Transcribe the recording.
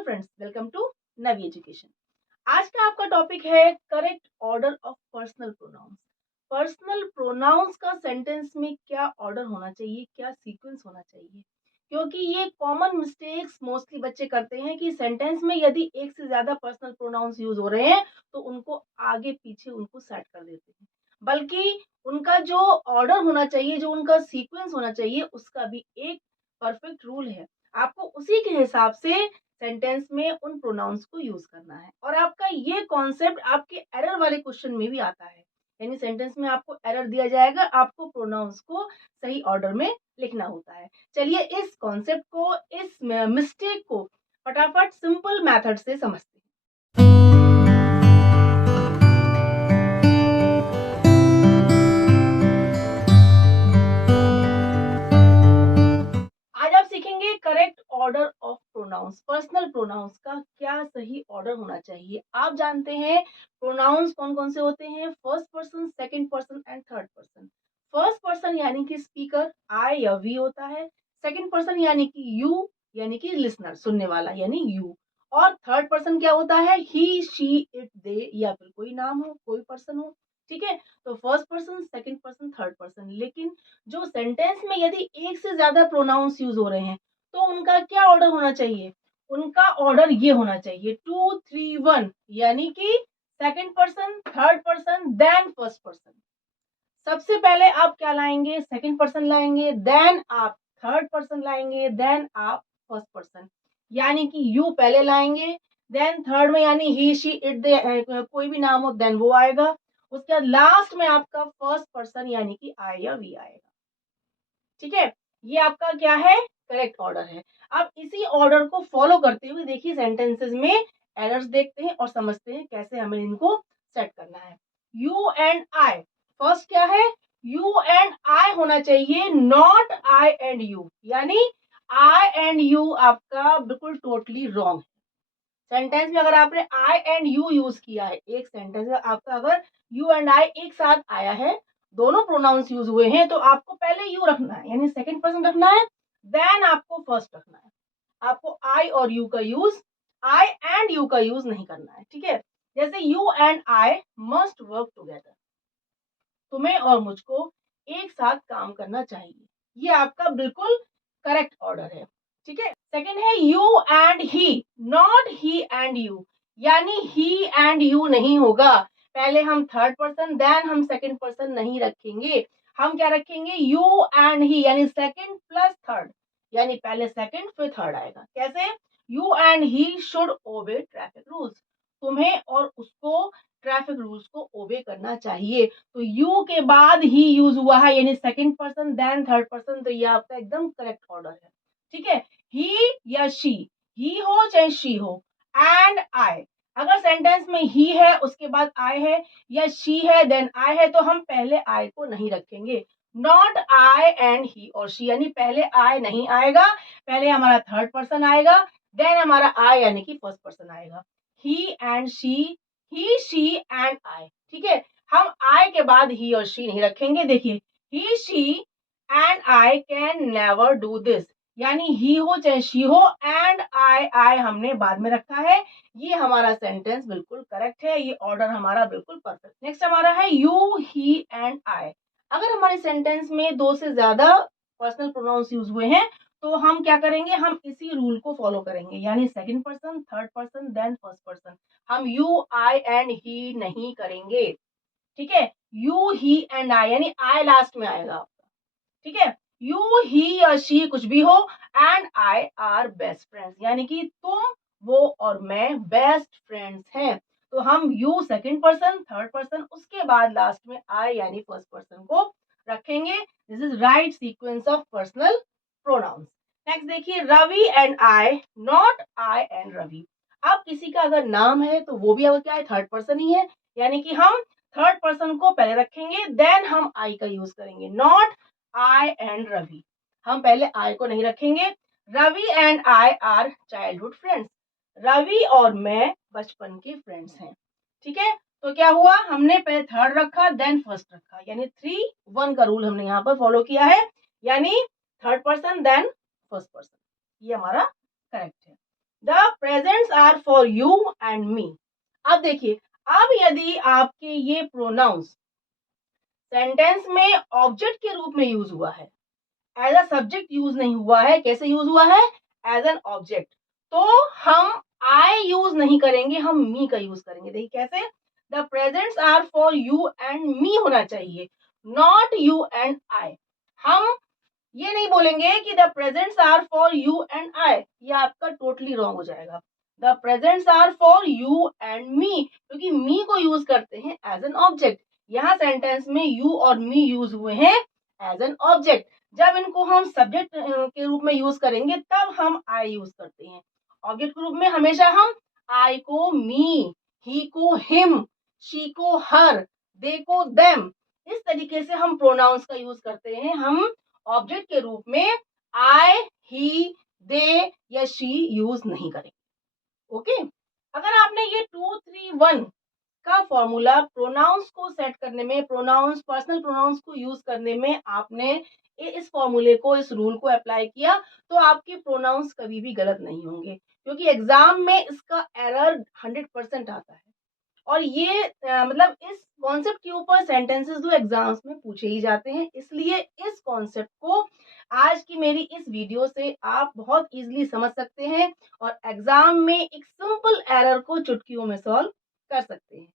Hello friends, welcome to Navi education. आज का आपका टॉपिक है correct order of personal pronouns. Personal pronouns का सेंटेंस में क्या ऑर्डर होना चाहिए, क्या सीक्वेंस होना चाहिए, क्योंकि ये कॉमन मिस्टेक्स मोस्टली बच्चे करते हैं कि सेंटेंस में यदि एक से ज्यादा पर्सनल प्रोनाउंस यूज हो रहे हैं तो उनको आगे पीछे उनको सेट कर देते हैं, बल्कि उनका जो ऑर्डर होना चाहिए, जो उनका सीक्वेंस होना चाहिए, उसका भी एक परफेक्ट रूल है। आपको उसी के हिसाब से सेंटेंस में उन प्रोनाउंस को यूज करना है। और आपका ये कॉन्सेप्ट आपके एरर वाले क्वेश्चन में भी आता है, यानी सेंटेंस में आपको एरर दिया जाएगा, आपको प्रोनाउंस को सही ऑर्डर में लिखना होता है। चलिए इस कॉन्सेप्ट को, इस मिस्टेक को फटाफट सिंपल मेथड से समझते हैं। आज आप सीखेंगे correct order of pronouns. Personal pronouns का क्या सही ऑर्डर होना चाहिए। आप जानते हैं प्रोनाउंस कौन कौन से होते हैं, first person, second person and third person. First person यानी कि स्पीकर, आई या वी होता है। सेकंड पर्सन यानी कि यू, यानी कि लिसनर, सुनने वाला, यानी यू। और थर्ड पर्सन क्या होता है, ही, शी, इट, दे, या फिर कोई नाम हो, कोई पर्सन हो। ठीक है, तो first person, second person, third person. लेकिन जो सेंटेंस में यदि एक से ज्यादा प्रोनाउंस यूज हो रहे हैं तो उनका क्या ऑर्डर होना चाहिए, उनका ऑर्डर ये होना चाहिए 2 3 1, यानी कि second person, third person, then first person. सबसे पहले आप क्या लाएंगे, सेकंड पर्सन लाएंगे, देन आप थर्ड पर्सन लाएंगे, देन आप फर्स्ट पर्सन। यानी कि यू पहले लाएंगे, देन थर्ड में यानी ही, शी, इट, दे, कोई भी नाम हो, देन वो आएगा। उसके बाद लास्ट में आपका फर्स्ट पर्सन यानी कि आई या वी आएगा। ठीक है, ये आपका क्या है, करेक्ट ऑर्डर है। अब इसी ऑर्डर को फॉलो करते हुए देखिए सेंटेंसेस में एरर्स देखते हैं और समझते हैं कैसे हमें इनको सेट करना है। यू एंड आई, फर्स्ट क्या है, यू एंड आई होना चाहिए, नॉट आई एंड यू। यानी आई एंड यू आपका बिल्कुल टोटली रॉन्ग है। सेंटेंस में अगर आपने आई एंड यू यूज किया है, एक सेंटेंस में आपका अगर यू एंड आई एक साथ आया है, दोनों प्रोनाउंस यूज हुए हैं, तो आपको पहले यू रखना है, यानी सेकंड पर्सन रखना है, देन आपको फर्स्ट रखना है। आपको आई और यू का यूज, आई एंड यू का यूज नहीं करना है। ठीक है, जैसे you and I must work together, तुम्हें और मुझको एक साथ काम करना चाहिए, ये आपका बिल्कुल करेक्ट ऑर्डर है। ठीक है, सेकंड है you and he, not he and you. यानी ही एंड यू नहीं होगा, पहले हम थर्ड पर्सन देन हम सेकंड पर्सन नहीं रखेंगे, हम क्या रखेंगे, यू एंड ही, यानी सेकंड प्लस थर्ड, यानी पहले सेकंड फिर थर्ड आएगा। कैसे, यू एंड ही शुड ओबे ट्रैफिक रूल्स, तुम्हें और उसको ट्रैफिक रूल्स को ओबे करना चाहिए। तो यू के बाद ही यूज हुआ है, यानी second person then third person, तो ये आपका एकदम करेक्ट ऑर्डर है। ठीक है, ही या शी, ही हो चाहे शी हो, एंड आई, अगर सेंटेंस में ही है उसके बाद आई है, या शी है देन आई है, तो हम पहले आई को नहीं रखेंगे। नॉट आई एंड ही और शी, यानी पहले आई नहीं आएगा, पहले हमारा थर्ड पर्सन आएगा, देन हमारा आई यानी कि फर्स्ट पर्सन आएगा। He and she, he, she and I. ठीक है, हम आई के बाद ही और शी नहीं रखेंगे। देखिए, he, she and I can never do this, यानी ही हो चाहे शी हो, एंड आई हमने बाद में रखा है। ये हमारा सेंटेंस बिल्कुल करेक्ट है, ये ऑर्डर हमारा बिल्कुल परफेक्ट। नेक्स्ट हमारा है यू, ही एंड आई। अगर हमारे सेंटेंस में दो से ज्यादा पर्सनल प्रोनाउंस यूज हुए हैं तो हम क्या करेंगे, हम इसी रूल को फॉलो करेंगे, यानी second person, third person, then first person. हम यू, आई एंड ही नहीं करेंगे। ठीक है, यू, ही एंड आई, यानी आई लास्ट में आएगा आपका। ठीक है, यू, ही या शी कुछ भी हो, and I are best friends, यानी कि तुम, वो और मैं बेस्ट फ्रेंड्स हैं। तो हम you second person, third person, उसके बाद लास्ट में आई यानी फर्स्ट पर्सन को रखेंगे। This is right sequence of personal pronouns. Next देखिए, Ravi and I, not I and Ravi. अब किसी का अगर नाम है तो वो भी अगर क्या है, थर्ड पर्सन ही है, यानी कि हम थर्ड पर्सन को पहले रखेंगे, देन हम आई का यूज करेंगे। नॉट आई एंड रवि, हम पहले आई को नहीं रखेंगे। Ravi and I are childhood friends, Ravi और मैं बचपन के फ्रेंड्स हैं। ठीक है, तो क्या हुआ, हमने पहले थर्ड रखा देन फर्स्ट रखा, यानी 3-1 का रूल हमने यहाँ पर फॉलो किया है, यानी third person then first person, ये हमारा करेक्ट है। The presents are for you and me. अब देखिए, अब यदि आपके ये प्रोनाउंस सेंटेंस में ऑब्जेक्ट के रूप में यूज हुआ है, एज अ सब्जेक्ट यूज नहीं हुआ है, कैसे यूज हुआ है? एज एन ऑब्जेक्ट, तो हम आई यूज नहीं करेंगे, हम मी का यूज करेंगे। देखिए कैसे, the presents are for you and me होना चाहिए, नॉट यू एंड आई। हम ये नहीं बोलेंगे कि the presents are for you and I, ये आपका टोटली रॉन्ग हो जाएगा। The presents are for you and me, क्योंकि मी को यूज करते हैं एज एन ऑब्जेक्ट। यहाँ सेंटेंस में यू और मी यूज हुए हैं एज एन ऑब्जेक्ट। जब इनको हम सब्जेक्ट के रूप में यूज करेंगे तब हम आई यूज करते हैं। ऑब्जेक्ट के रूप में हमेशा हम आई को मी, ही को हिम, शी को हर, दे को देम, इस तरीके से हम प्रोनाउंस का यूज करते हैं। हम ऑब्जेक्ट के रूप में आई, ही, दे या शी यूज नहीं करेंगे। ओके, अगर आपने ये 2-3-1 का फॉर्मूला प्रोनाउंस को सेट करने में, प्रोनाउंस पर्सनल प्रोनाउंस को यूज करने में आपने इस फॉर्मूले को, इस रूल को अप्लाई किया, तो आपके प्रोनाउंस कभी भी गलत नहीं होंगे, क्योंकि एग्जाम में इसका एरर 100% आता है। और ये मतलब इस कॉन्सेप्ट के ऊपर सेंटेंसेस जो एग्जाम्स में पूछे ही जाते हैं, इसलिए इस कॉन्सेप्ट को आज की मेरी इस वीडियो से आप बहुत इजीली समझ सकते हैं और एग्जाम में एक सिंपल एरर को चुटकियों में सॉल्व कर सकते हैं।